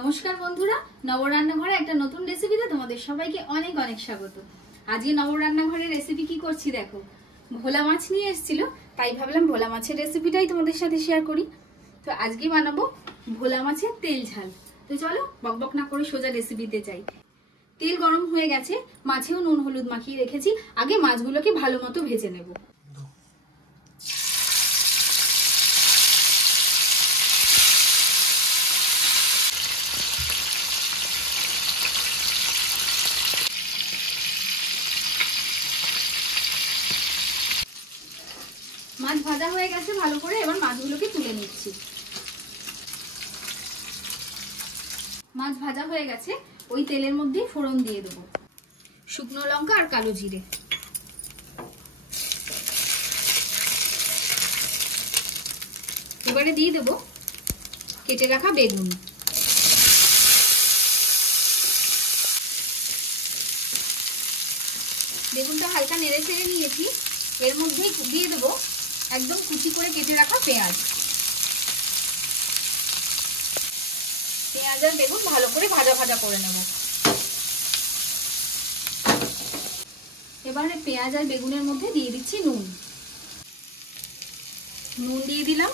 নমস্কার বন্ধুরা, নবরান্নাঘরে একটা নতুন রেসিপিতে তোমাদের সবাইকে অনেক অনেক স্বাগত। আজকে নবরান্নাঘরের রেসিপি কি করছি দেখো। ভোলা মাছ নিয়ে এসেছিল, তাই ভাবলাম ভোলা মাছের রেসিপিটাই তোমাদের সাথে শেয়ার করি। তো আজকে বানাবো ভোলা মাছের তেল ঝাল। তো চলো বকবক না করে সোজা রেসিপিতে যাই। তেল গরম হয়ে গেছে, মাছেও নুন হলুদ মাখিয়ে রেখেছি। আগে মাছগুলোকে ভালো মতো ভেজে নেব। মাছ ভাজা হয়ে গেছে ভালো করে, এবার মাছগুলোকে তুলে নিচ্ছি। মাছ ভাজা হয়ে গেছে, ওই তেলের মধ্যে ফোড়ন দিয়ে দেবো শুকনো লঙ্কা আর কালো জিরে। এবারে দিয়ে দেবো কেটে রাখা বেগুন। বেগুনটা হালকা নেড়ে চেড়ে নিয়েছি, এর মধ্যেই দিয়ে দেবো একদম কুচি করে কেটে রাখা পেঁয়াজ। পেঁয়াজ আর বেগুন ভালো করে ভাজা ভাজা করে নেব। এবারে পেঁয়াজ আর বেগুনের মধ্যে দিয়ে দিচ্ছি নুন। নুন দিয়ে দিলাম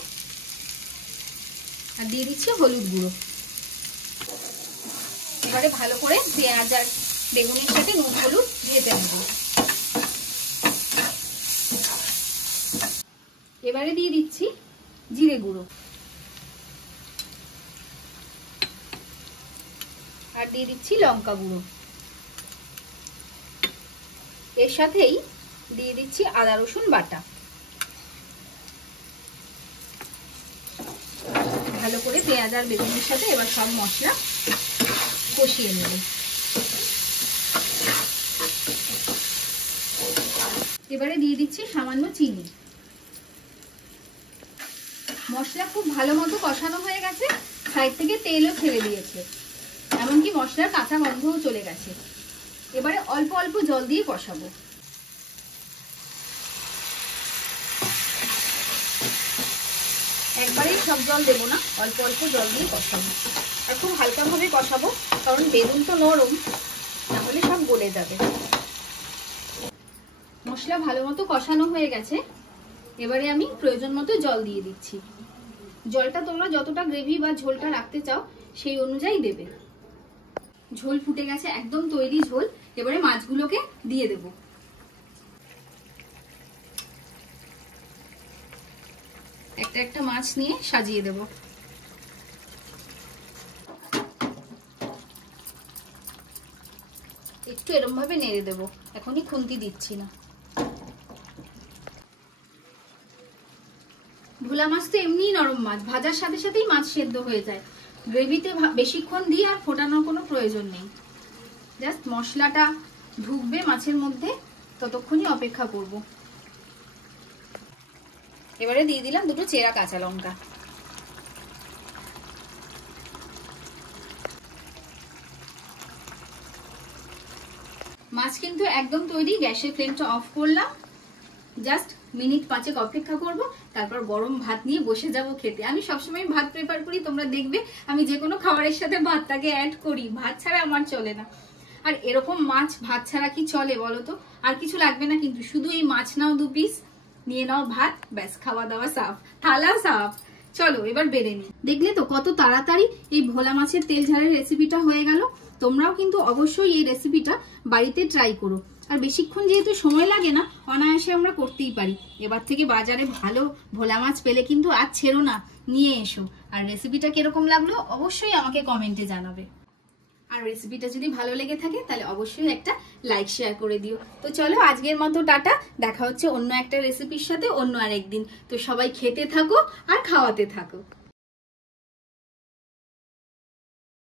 আর দিয়ে দিচ্ছি হলুদ গুঁড়ো। এবারে ভালো করে পেঁয়াজ আর বেগুনের সাথে নুন হলুদ ভেজে নেব। এবারে দিয়ে দিচ্ছি জিরে গুঁড়ো আর দিয়ে দিচ্ছি লঙ্কা গুঁড়ো। এর সাথেই দিয়ে দিচ্ছি আদা রসুন বাটা। ভালো করে পেঁয়াজ আর বেগুনের সাথে এবার সব মশলা কষিয়ে নেব। এবারে দিয়ে দিচ্ছি সামান্য চিনি। মশলা খুব ভালো মতো কষানো হয়ে গেছে, সাইড থেকে তেলও ছেড়ে দিয়েছে, এমনকি মশলার কাঁচা গন্ধও চলে গেছে। এবারে অল্প অল্প জল দিয়ে কষাবো। একবারেই সব জল দেবো না, অল্প অল্প জল দিয়ে কষাবো। আর খুব হালকা ভাবে কষাবো, কারণ বেগুন তো নরম, তাহলে সব গলে যাবে। মশলা ভালো মতো কষানো হয়ে গেছে, এবারে আমি প্রয়োজন মতো জল দিয়ে দিচ্ছি। জলটা তোমরা যতটা গ্রেভি বা ঝোলটা রাখতে চাও সেই অনুযায়ী দেবে। ঝোল ফুটে গেছে, একদম তৈরি ঝোল। এবারে মাছগুলোকে দিয়ে দেব। একটা একটা মাছ নিয়ে সাজিয়ে দেব। একটু এরকম ভাবে নেড়ে দেব, এখনই খুন্তি দিচ্ছি না। ভোলা মাছ তো এমনিই নরম মাছ, ভাজার সাথে সাথেই মাছ সেদ্ধ হয়ে যায়। গ্রেভিতে বেশিক্ষণ দিয়ে আর ফোটানোর কোনো প্রয়োজন নেই। জাস্ট মশলাটা ঢুকবে মাছের মধ্যে, ততক্ষণই অপেক্ষা করব। এবারে দিয়ে দিলাম দুটো চেরা কাঁচা লঙ্কা। মাছ কিন্তু একদম তৈরি। গ্যাসের ফ্লেমটা অফ করলাম, জাস্ট মিনিট 5 অপেক্ষা করব, তারপর গরম ভাত নিয়ে বসে যাব খেতে। আমি সবসময় ভাত প্রেফার করি, তোমরা দেখবে আমি যে কোনো খাবারের সাথে ভাতটাকে অ্যাড করি, ভাত ছাড়া আমার চলে না। আর এরকম মাছ ভাত ছাড়া কি চলে বলো তো? আর কিছু লাগবে না, কিন্তু শুধু এই মাছ নাও 2 পিস, নিয়ে নাও ভাত, ব্যাস খাওয়া দাওয়া সাফ, থালা সাফ। চলো এবার বেড়ে নিই। দেখলে তো কত তাড়াতাড়ি এই ভোলা মাছের তেল ঝালের রেসিপিটা হয়ে গেল। তোমরাও কিন্তু অবশ্যই এই রেসিপিটা বাড়িতে ট্রাই করো। আর বেশিক্ষণ যেহেতু সময় লাগে না, অনায়াসে আমরা করতেই পারি। এবার থেকে বাজারে ভালো ভোলা মাছ পেলে কিন্তু আর ছেড়ো না, নিয়ে এসো। আর রেসিপিটা কিরকম লাগলো অবশ্যই আমাকে কমেন্টে জানাবে। আর রেসিপিটা যদি ভালো লেগে থাকে তাহলে অবশ্যই একটা লাইক শেয়ার করে দিও। তো চলো আজকের মতো টাটা, দেখা হচ্ছে অন্য একটা রেসিপির সাথে অন্য আরেকদিন। তো সবাই খেতে থাকো আর খাওয়াতে থাকো।